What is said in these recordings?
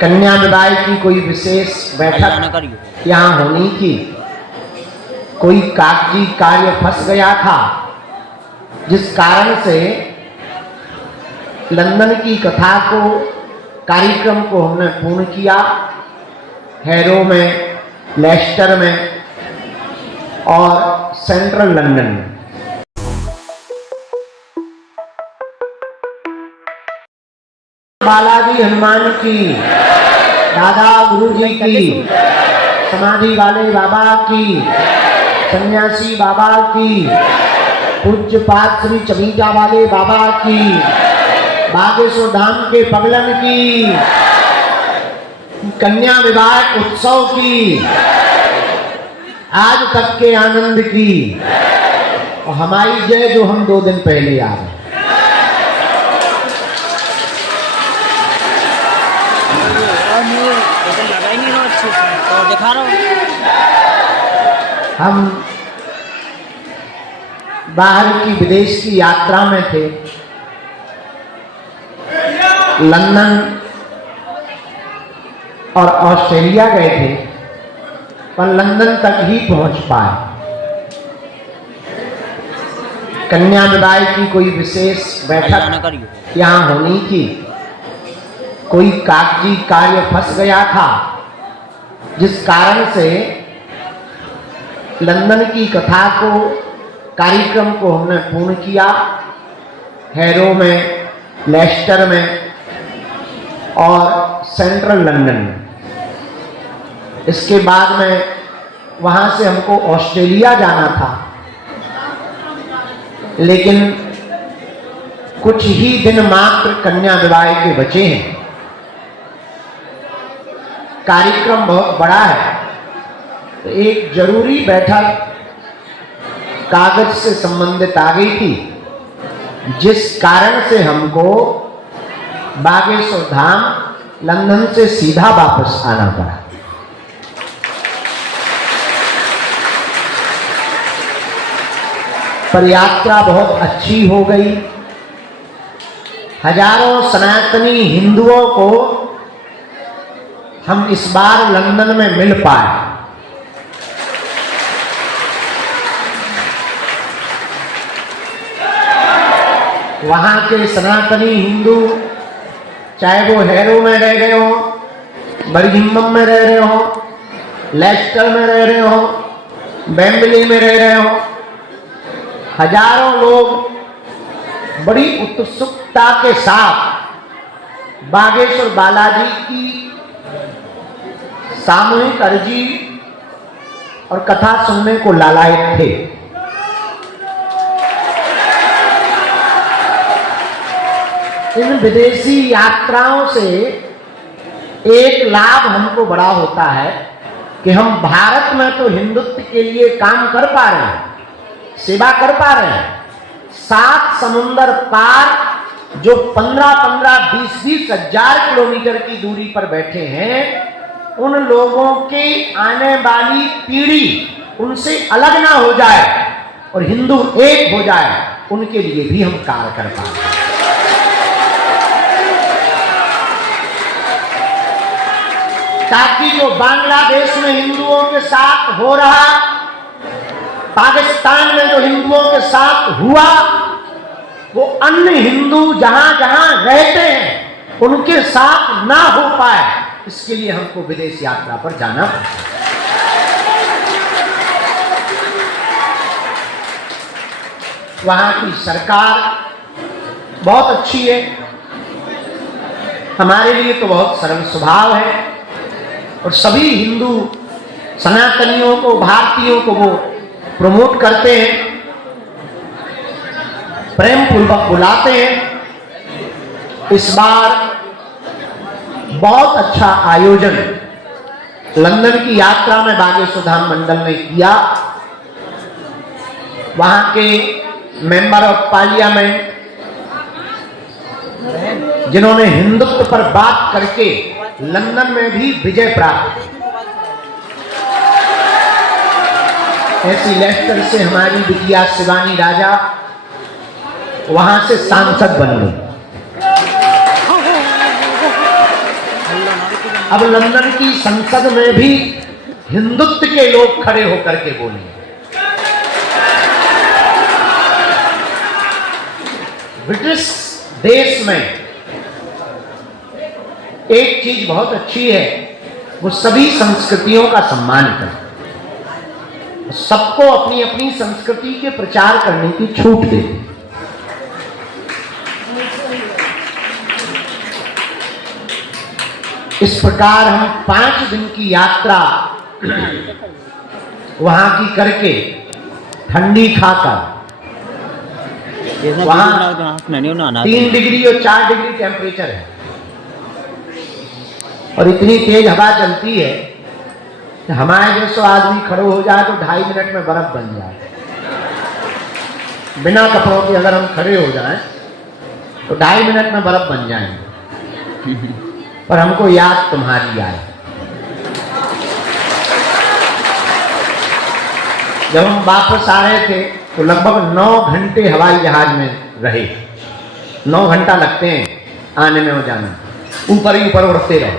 कन्या विवाह की कोई विशेष बैठक यहाँ होनी थी। कोई कागजी कार्य फंस गया था, जिस कारण से लंदन की कथा को, कार्यक्रम को हमने पूर्ण किया। हैरो में, लेस्टर में और सेंट्रल लंदन में। बालाजी हनुमान की, दादा गुरुजी की, समाधि वाले बाबा की, सन्यासी बाबा की, पूज्य पाद श्री चमीटा वाले बाबा की, बागेश्वर धाम के पगलन की, कन्या विवाह उत्सव की, आज तक के आनंद की, और हमारी जय जो हम 2 दिन पहले आ गए। दिखा रहा हूं। हम बाहर की, विदेश की यात्रा में थे। लंदन और ऑस्ट्रेलिया गए थे, पर लंदन तक ही पहुंच पाए। कन्या विवाह की कोई विशेष बैठक यहाँ होनी थी। कोई कागजी कार्य फंस गया था, जिस कारण से लंदन की कथा को, कार्यक्रम को हमने पूर्ण किया। हैरो में, लेस्टर में और सेंट्रल लंदन में। इसके बाद में वहाँ से हमको ऑस्ट्रेलिया जाना था, लेकिन कुछ ही दिन मात्र कन्या विवाह के बचे हैं। कार्यक्रम बहुत बड़ा है, तो एक जरूरी बैठक कागज से संबंधित आ गई थी, जिस कारण से हमको बागेश्वर धाम लंदन से सीधा वापस आना पड़ा। पर यात्रा बहुत अच्छी हो गई। हजारों सनातनी हिंदुओं को हम इस बार लंदन में मिल पाए। वहां के सनातनी हिंदू, चाहे वो हैरो में रह रहे हो, बर्मिंघम में रह रहे हो, लेस्टर में रह रहे हो, वेम्बली में रह रहे हो, हजारों लोग बड़ी उत्सुकता के साथ बागेश्वर बालाजी की सामूहिक अर्जी और कथा सुनने को लालायित थे। इन विदेशी यात्राओं से एक लाभ हमको बड़ा होता है कि हम भारत में तो हिंदुत्व के लिए काम कर पा रहे हैं, सेवा कर पा रहे हैं। 7 समुंदर पार जो 15-15, 20-20 हजार किलोमीटर की दूरी पर बैठे हैं, उन लोगों के आने वाली पीढ़ी उनसे अलग ना हो जाए और हिंदू एक हो जाए, उनके लिए भी हम कार्य कर पा रहे हैं। ताकि जो बांग्लादेश में हिंदुओं के साथ हो रहा, पाकिस्तान में जो हिंदुओं के साथ हुआ, वो अन्य हिंदू जहां जहां रहते हैं उनके साथ ना हो पाए, इसके लिए हमको विदेश यात्रा पर जाना पड़ा। वहां की सरकार बहुत अच्छी है, हमारे लिए तो बहुत सरल स्वभाव है, और सभी हिंदू सनातनियों को, भारतीयों को वो प्रमोट करते हैं, प्रेम पूर्वक बुलाते हैं। इस बार बहुत अच्छा आयोजन लंदन की यात्रा में बागेश्वर धाम मंडल ने किया। वहां के मेंबर ऑफ पार्लियामेंट, जिन्होंने हिंदुत्व पर बात करके लंदन में भी विजय प्राप्त, ऐसी लेस्टर से हमारी बिटिया शिवानी राजा वहां से सांसद बन गई। अब लंदन की संसद में भी हिंदुत्व के लोग खड़े होकर के बोले। ब्रिटिश देश में एक चीज बहुत अच्छी है, वो सभी संस्कृतियों का सम्मान करते, सबको अपनी अपनी संस्कृति के प्रचार करने की छूट देते। इस प्रकार हम 5 दिन की यात्रा वहां की करके ठंडी खाकर, वहां 3 डिग्री और 4 डिग्री टेम्परेचर है और इतनी तेज हवा चलती है कि हमारे जैसे आदमी खड़े हो जाए तो 2.5 मिनट में बर्फ बन जाए। बिना कपड़ों के अगर हम खड़े हो जाएं तो 2.5 मिनट में बर्फ बन जाएंगे। पर हमको याद तुम्हारी आए। जब हम वापस आ रहे थे तो लगभग 9 घंटे हवाई जहाज में रहे। 9 घंटा लगते हैं आने में और जाने में, ऊपर ही ऊपर उड़ते रहो।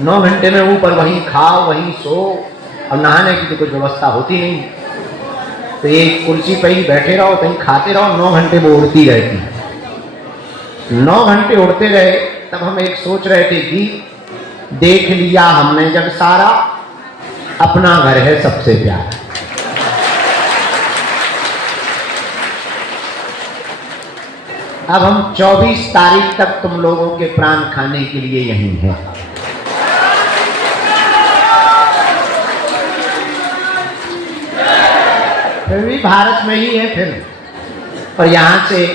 9 घंटे में ऊपर, वहीं खाओ वहीं सो, और नहाने की तो कुछ व्यवस्था होती नहीं, तो एक कुर्सी पर ही बैठे रहो, कहीं खाते रहो। 9 घंटे वो उड़ती रहती। 9 घंटे उड़ते रहे। तब हम एक सोच रहे थे कि देख लिया हमने जब सारा, अपना घर है सबसे प्यारा। अब हम 24 तारीख तक तुम लोगों के प्राण खाने के लिए यहीं हैं। फिर भी भारत में ही है फिर, और यहां से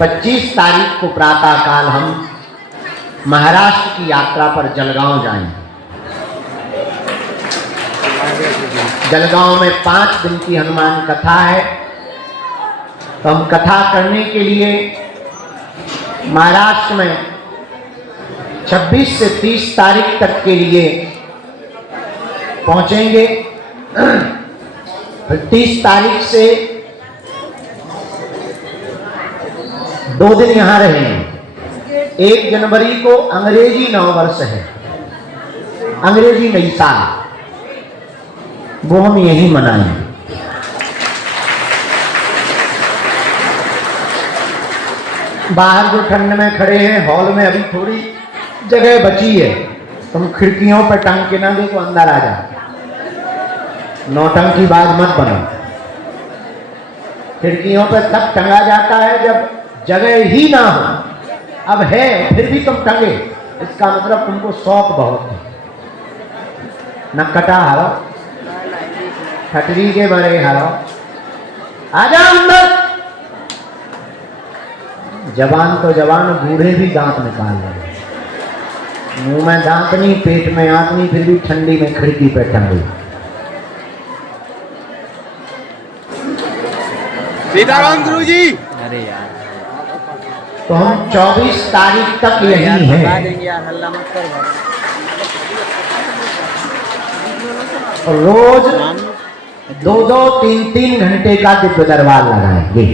25 तारीख को प्रातः काल हम महाराष्ट्र की यात्रा पर जलगांव जाएंगे। जलगांव में 5 दिन की हनुमान कथा है, तो हम कथा करने के लिए महाराष्ट्र में 26 से 30 तारीख तक के लिए पहुंचेंगे। फिर 30 तारीख से 2 दिन यहां रहेंगे। 1 जनवरी को अंग्रेजी नववर्ष है, अंग्रेजी नई साल, वो हम यहीं मनाएंगे। बाहर जो ठंड में खड़े हैं हॉल में, अभी थोड़ी जगह बची है, तुम खिड़कियों पर टंग के ना देखो, अंदर आ जाओ। नौटंकी बाज मत बनो। खिड़कियों पर तब टंगा जाता है जब जगह ही ना हो। अब है फिर भी तुम टंगे, इसका मतलब तुमको शौक बहुत है। न कटा हरो, खटरी के बड़े हरो, आजा अंदर। जवान तो जवान, बूढ़े भी दांत निकाल रहे, मुंह में दांत नहीं, पेट में आंत नहीं, फिर भी ठंडी में खिड़की पे टंगे। सीताराम गुरु जी। अरे यार, तो हम 24 तारीख तक यही हैं। देंगे यार, हल्ला मत कर भाई। और रोज 2-2, 3-3 घंटे का दिव्य दरबार लगाएंगे।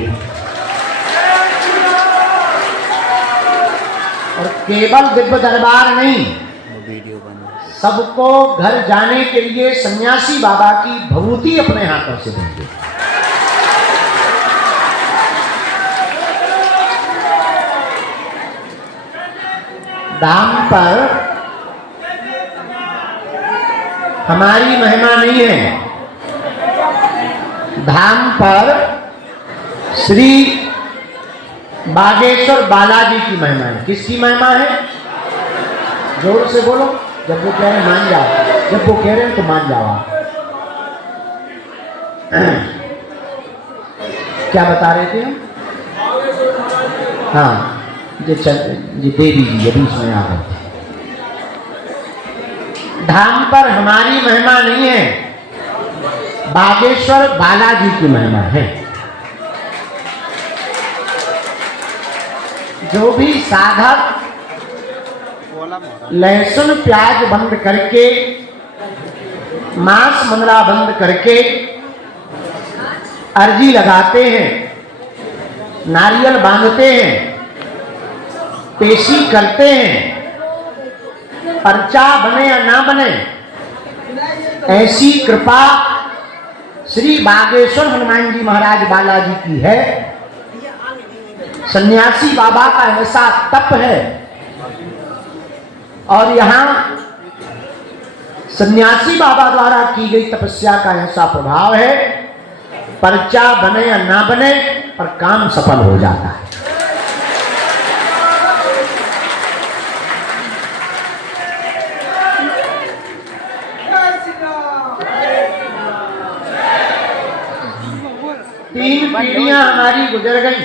और केवल दिव्य दरबार नहीं, वीडियो बना, सबको घर जाने के लिए सन्यासी बाबा की भभूति अपने हाथों से देंगे। धाम पर हमारी महिमा नहीं है, धाम पर श्री बागेश्वर बालाजी की महिमा है। किसकी महिमा है? जोर से बोलो। जब वो कह रहे हैं मान जाओ, जब वो कह रहे हैं तो मान जाओ। क्या बता रहे थे हम? हाँ, ये दे दीजिए, अभी इसमें आ गए। धाम पर हमारी महिमा नहीं है, बागेश्वर बालाजी की महिमा है। जो भी साधक लहसुन प्याज बंद करके, मांस मंगरा बंद करके अर्जी लगाते हैं, नारियल बांधते हैं, पेशी करते हैं, पर्चा बने या ना बने, ऐसी कृपा श्री बागेश्वर हनुमान जी महाराज बालाजी की है। सन्यासी बाबा का ऐसा तप है और यहाँ सन्यासी बाबा द्वारा की गई तपस्या का ऐसा प्रभाव है, पर्चा बने या ना बने पर काम सफल हो जाता है। तीन पीढ़ियां हमारी गुजर गई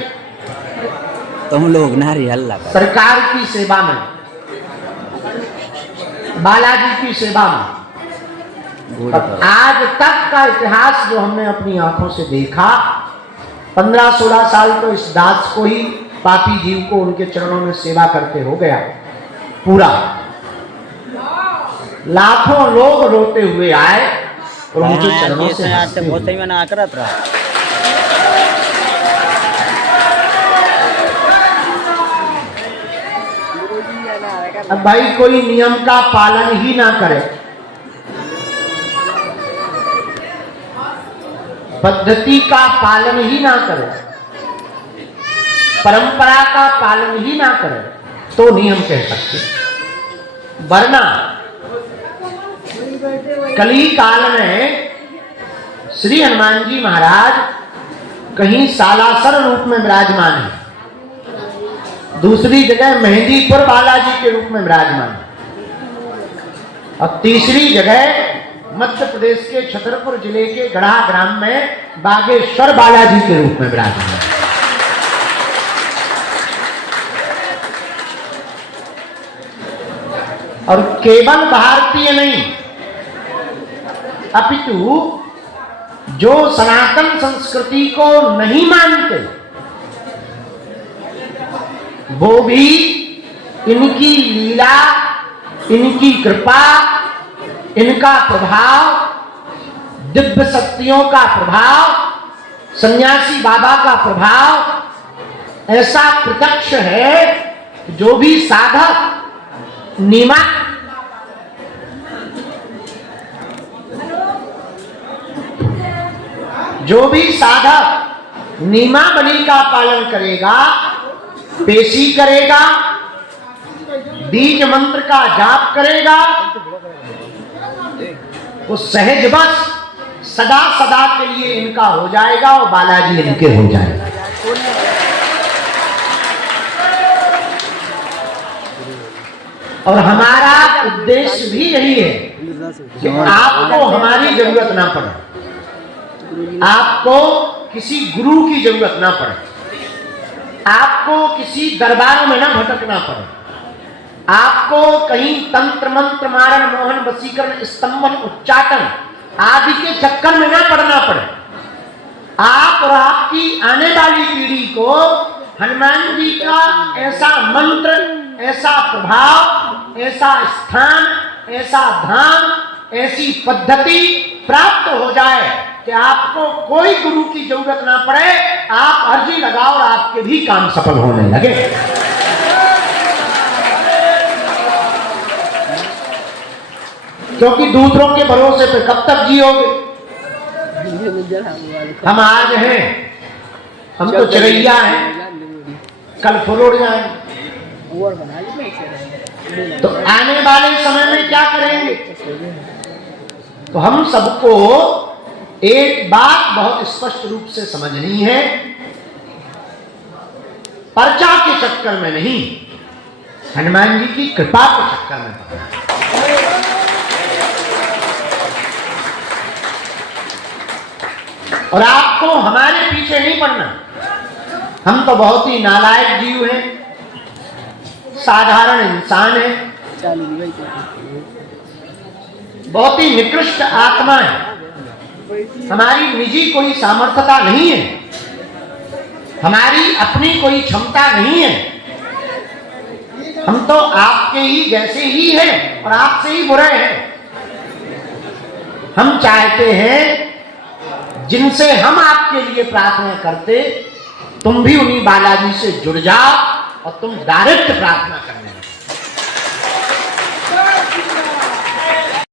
तुम लोग नारी हल्ला कर सरकार की सेवा में, बालाजी की सेवा में। आज तक का इतिहास जो हमने अपनी आंखों से देखा, 15-16 साल तो इस दास को ही, पापी जीव को उनके चरणों में सेवा करते हो गया पूरा। लाखों लोग रोते हुए आए और उनके चरणों से हंसते बहुत हुए। सही मैंने करत रहा। अब भाई कोई नियम का पालन ही ना करे, पद्धति का पालन ही ना करे, परंपरा का पालन ही ना करे तो नहीं हम कह सकते। वरना कली काल में श्री हनुमान जी महाराज कहीं सालासर रूप में विराजमान है, दूसरी जगह मेहंदीपुर बालाजी के रूप में विराजमान है और तीसरी जगह मध्य प्रदेश के छतरपुर जिले के गढ़ा ग्राम में बागेश्वर बालाजी के रूप में विराजमान है। और केवल भारतीय नहीं, अपितु जो सनातन संस्कृति को नहीं मानते वो भी इनकी लीला, इनकी कृपा, इनका प्रभाव, दिव्य शक्तियों का प्रभाव, सन्यासी बाबा का प्रभाव ऐसा प्रत्यक्ष है। जो भी साधक नियमावली का पालन करेगा, पेशी करेगा, बीज मंत्र का जाप करेगा, वो सहज बस सदा सदा के लिए इनका हो जाएगा और बालाजी इनके हो जाएगा। और हमारा उद्देश्य भी यही है कि आपको हमारी जरूरत ना पड़े, आपको किसी गुरु की जरूरत ना पड़े, आपको किसी दरबारों में ना भटकना पड़े, आपको कहीं तंत्र मंत्र मारण मोहन वशीकरण स्तंभन उच्चाटन आदि के चक्कर में ना पड़ना पड़े। आप और आपकी आने वाली पीढ़ी को हनुमान जी का ऐसा मंत्र, ऐसा प्रभाव, ऐसा स्थान, ऐसा धाम, ऐसी पद्धति प्राप्त हो जाए कि आपको कोई गुरु की जरूरत ना पड़े, आप अर्जी लगाओ और आपके भी काम सफल होने लगे। क्योंकि दूसरों के भरोसे पे कब तक जियोगे? हम आज हैं, हम तो चिरैया हैं, कल फुल उड़ जाएंगे। तो आने वाले समय में क्या करेंगे? तो हम सबको एक बात बहुत स्पष्ट रूप से समझनी है, पर्चा के चक्कर में नहीं, हनुमान जी की कृपा के चक्कर में पड़ना। और आपको हमारे पीछे नहीं पड़ना। हम तो बहुत ही नालायक जीव हैं, साधारण इंसान हैं, बहुत ही निकृष्ट आत्मा है। हमारी निजी कोई सामर्थ्यता नहीं है, हमारी अपनी कोई क्षमता नहीं है। हम तो आपके ही जैसे ही हैं और आपसे ही बुरे हैं। हम चाहते हैं जिनसे हम आपके लिए प्रार्थना करते, तुम भी उन्हीं बालाजी से जुड़ जाओ और तुम डायरेक्ट प्रार्थना करने